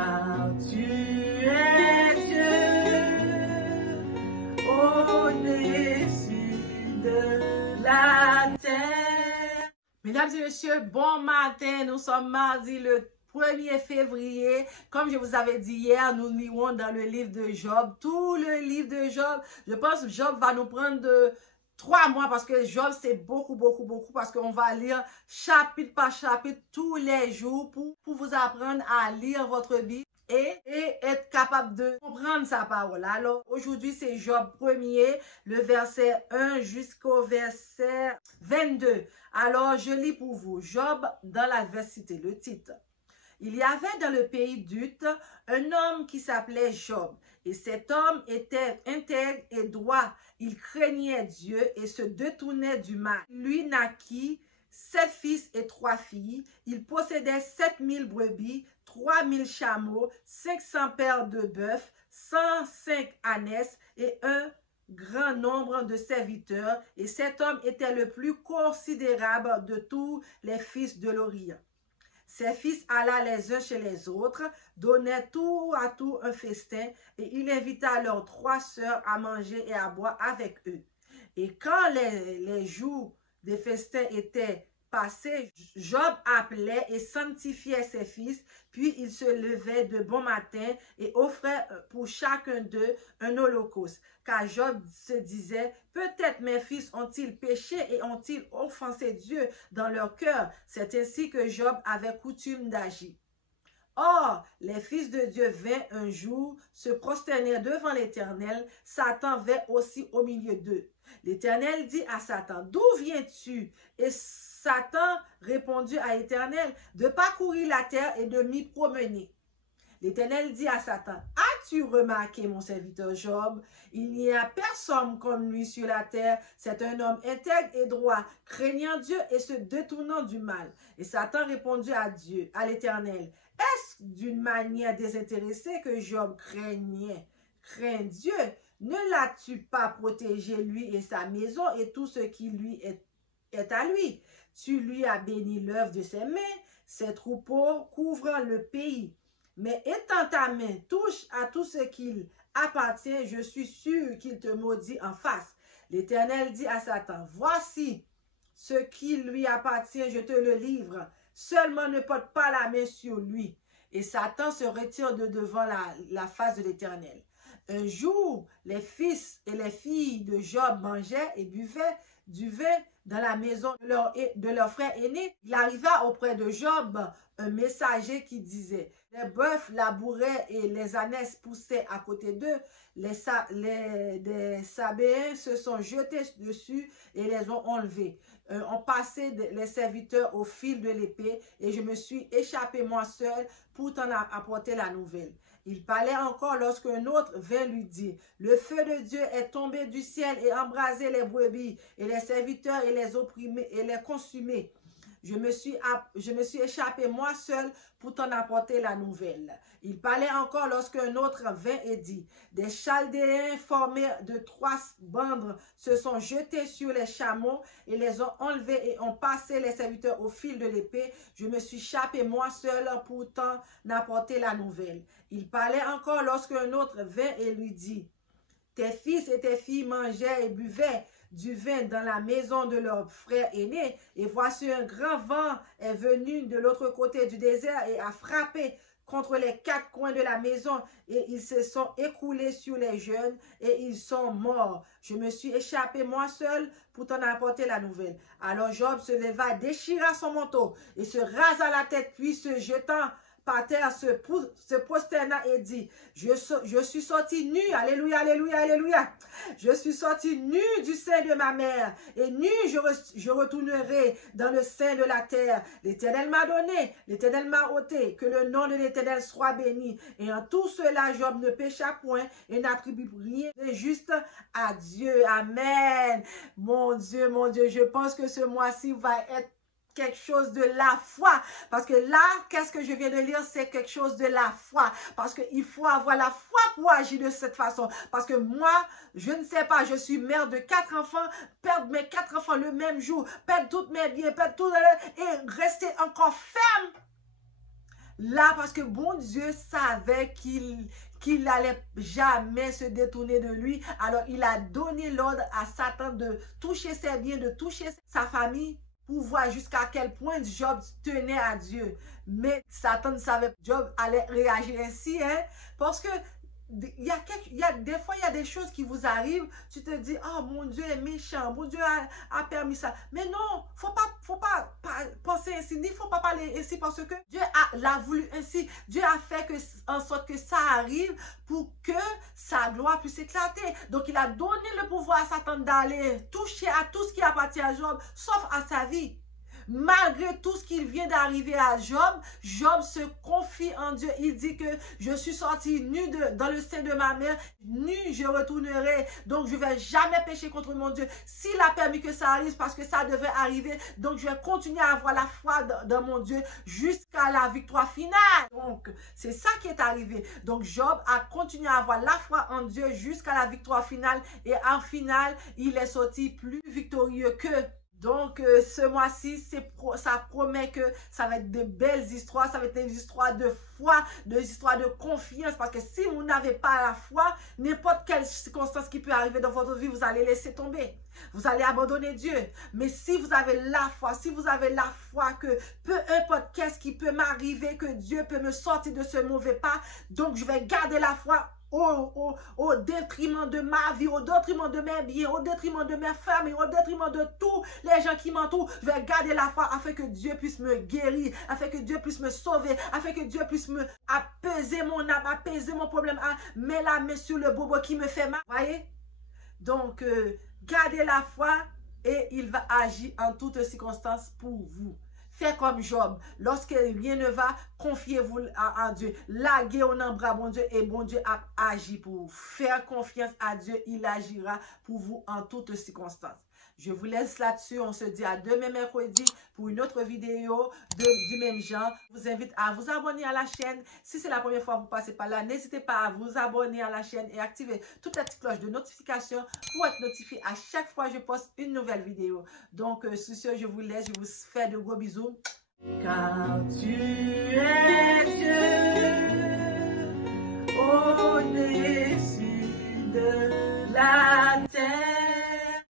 car tu es Dieu au-dessus de la terre. Mesdames et messieurs, bon matin. Nous sommes mardi le 1er février. Comme je vous avais dit hier, nous lirons dans le livre de Job, tout le livre de Job. Je pense que Job va nous prendre de 3 mois parce que Job, c'est beaucoup, parce qu'on va lire chapitre par chapitre tous les jours pour vous apprendre à lire votre Bible et être capable de comprendre sa parole. Alors, aujourd'hui, c'est Job 1er, le verset 1 jusqu'au verset 22. Alors, je lis pour vous. Job dans l'adversité, le titre. Il y avait dans le pays d'Uth un homme qui s'appelait Job. Et cet homme était intègre et droit. Il craignait Dieu et se détournait du mal. Lui naquit 7 fils et 3 filles. Il possédait 7000 brebis, 3000 chameaux, 500 paires de bœufs, 105 ânesses et un grand nombre de serviteurs. Et cet homme était le plus considérable de tous les fils de l'Orient. Ses fils allaient les uns chez les autres, donnaient tout à tout un festin, et il invita leurs 3 sœurs à manger et à boire avec eux. Et quand les jours des festins étaient passés, Job appelait et sanctifiait ses fils, puis il se levait de bon matin et offrait pour chacun d'eux un holocauste. Car Job se disait, peut-être mes fils ont-ils péché et ont-ils offensé Dieu dans leur cœur. C'est ainsi que Job avait coutume d'agir. Or, les fils de Dieu vinrent un jour se prosterner devant l'Éternel. Satan vint aussi au milieu d'eux. L'Éternel dit à Satan, d'où viens-tu? Et Satan répondit à l'Éternel, de parcourir la terre et de m'y promener. L'Éternel dit à Satan, as-tu remarqué mon serviteur Job? Il n'y a personne comme lui sur la terre. C'est un homme intègre et droit, craignant Dieu et se détournant du mal. Et Satan répondit à Dieu, à l'Éternel, est-ce d'une manière désintéressée que Job craint Dieu? Ne l'as-tu pas protégé lui et sa maison et tout ce qui lui est à lui? Tu lui as béni l'œuvre de ses mains, ses troupeaux couvrant le pays. Mais étant ta main touche à tout ce qu'il appartient, je suis sûr qu'il te maudit en face. L'Éternel dit à Satan, voici ce qui lui appartient, je te le livre. Seulement ne porte pas la main sur lui. Et Satan se retire de devant la face de l'Éternel. Un jour, les fils et les filles de Job mangeaient et buvaient du vin dans la maison de leur frère aîné. Il arriva auprès de Job un messager qui disait, les bœufs labouraient et les ânesses poussaient à côté d'eux. Les Sabéens se sont jetés dessus et les ont enlevés. On passait les serviteurs au fil de l'épée et je me suis échappé moi seul pour t'en apporter la nouvelle. Il parlait encore lorsqu'un autre vint lui dire, le feu de Dieu est tombé du ciel et embrasé les brebis et les serviteurs et les opprimés et les consumés. Je me suis échappé moi seul pour t'en apporter la nouvelle. Il parlait encore lorsqu'un autre vint et dit, des Chaldéens formés de 3 bandes se sont jetés sur les chameaux et les ont enlevés et ont passé les serviteurs au fil de l'épée. Je me suis échappé moi seul pour t'en apporter la nouvelle. Il parlait encore lorsqu'un autre vint et lui dit, tes fils et tes filles mangeaient et buvaient du vin dans la maison de leur frère aîné, et voici un grand vent est venu de l'autre côté du désert et a frappé contre les 4 coins de la maison, et ils se sont écroulés sur les jeunes, et ils sont morts. Je me suis échappé moi seul pour t'en apporter la nouvelle. Alors Job se leva, déchira son manteau, et se rasa la tête, puis se jetant par terre, se prosterna et dit, je suis sorti nu, alléluia, alléluia, alléluia. Je suis sorti nu du sein de ma mère, et nu je retournerai dans le sein de la terre. L'Éternel m'a donné, l'Éternel m'a ôté, que le nom de l'Éternel soit béni. Et en tout cela, Job ne pécha point et n'attribue rien de juste à Dieu. Amen. Mon Dieu, je pense que ce mois-ci va être quelque chose de la foi. Parce que là, qu'est-ce que je viens de lire? C'est quelque chose de la foi. Parce qu'il faut avoir la foi pour agir de cette façon. Parce que moi, je ne sais pas, je suis mère de 4 enfants, perdre mes 4 enfants le même jour, perdre toutes mes biens, perdre tout, et rester encore ferme. là parce que bon Dieu savait qu'il n'allait jamais se détourner de lui. Alors, il a donné l'ordre à Satan de toucher ses biens, de toucher sa famille pour voir jusqu'à quel point Job tenait à Dieu. Mais Satan ne savait que Job allait réagir ainsi, hein, parce que des fois, il y a des choses qui vous arrivent, tu te dis, oh mon Dieu est méchant, mon Dieu a permis ça. Mais non, faut pas penser ainsi, il ne faut pas parler ainsi parce que Dieu l'a voulu ainsi. Dieu a fait en sorte que ça arrive pour que sa gloire puisse éclater. Donc, il a donné le pouvoir à Satan d'aller toucher à tout ce qui appartient à Job, sauf à sa vie. Malgré tout ce qui vient d'arriver à Job, Job se confie en Dieu. Il dit que je suis sorti nu dans le sein de ma mère, nu je retournerai. Donc je ne vais jamais pécher contre mon Dieu. S'il a permis que ça arrive, parce que ça devait arriver, donc je vais continuer à avoir la foi dans mon Dieu jusqu'à la victoire finale. Donc c'est ça qui est arrivé. Donc Job a continué à avoir la foi en Dieu jusqu'à la victoire finale. Et en finale, il est sorti plus victorieux que... Donc, ce mois-ci, ça promet que ça va être de belles histoires, ça va être des histoires de foi, des histoires de confiance. Parce que si vous n'avez pas la foi, n'importe quelle circonstance qui peut arriver dans votre vie, vous allez laisser tomber. Vous allez abandonner Dieu. Mais si vous avez la foi, si vous avez la foi que peu importe qu'est-ce qui peut m'arriver, que Dieu peut me sortir de ce mauvais pas, donc je vais garder la foi au détriment de ma vie, au détriment de mes biens, au détriment de mes familles, au détriment de tous les gens qui m'entourent. Je vais garder la foi afin que Dieu puisse me guérir, afin que Dieu puisse me sauver, afin que Dieu puisse me apaiser mon âme, apaiser mon problème, mettre la main sur le bobo qui me fait mal. Voyez? Donc, gardez la foi et il va agir en toutes circonstances pour vous. Faites comme Job. Lorsque rien ne va, confiez-vous à Dieu. Laguez au bras bon Dieu et bon Dieu a agi pour vous. Faire confiance à Dieu, il agira pour vous en toutes circonstances. Je vous laisse là-dessus. On se dit à demain mercredi pour une autre vidéo du même genre. Je vous invite à vous abonner à la chaîne. Si c'est la première fois que vous passez par là, n'hésitez pas à vous abonner à la chaîne et activer toute la petite cloche de notification pour être notifié à chaque fois que je poste une nouvelle vidéo. Donc, sur ce, je vous laisse. Je vous fais de gros bisous. Car tu es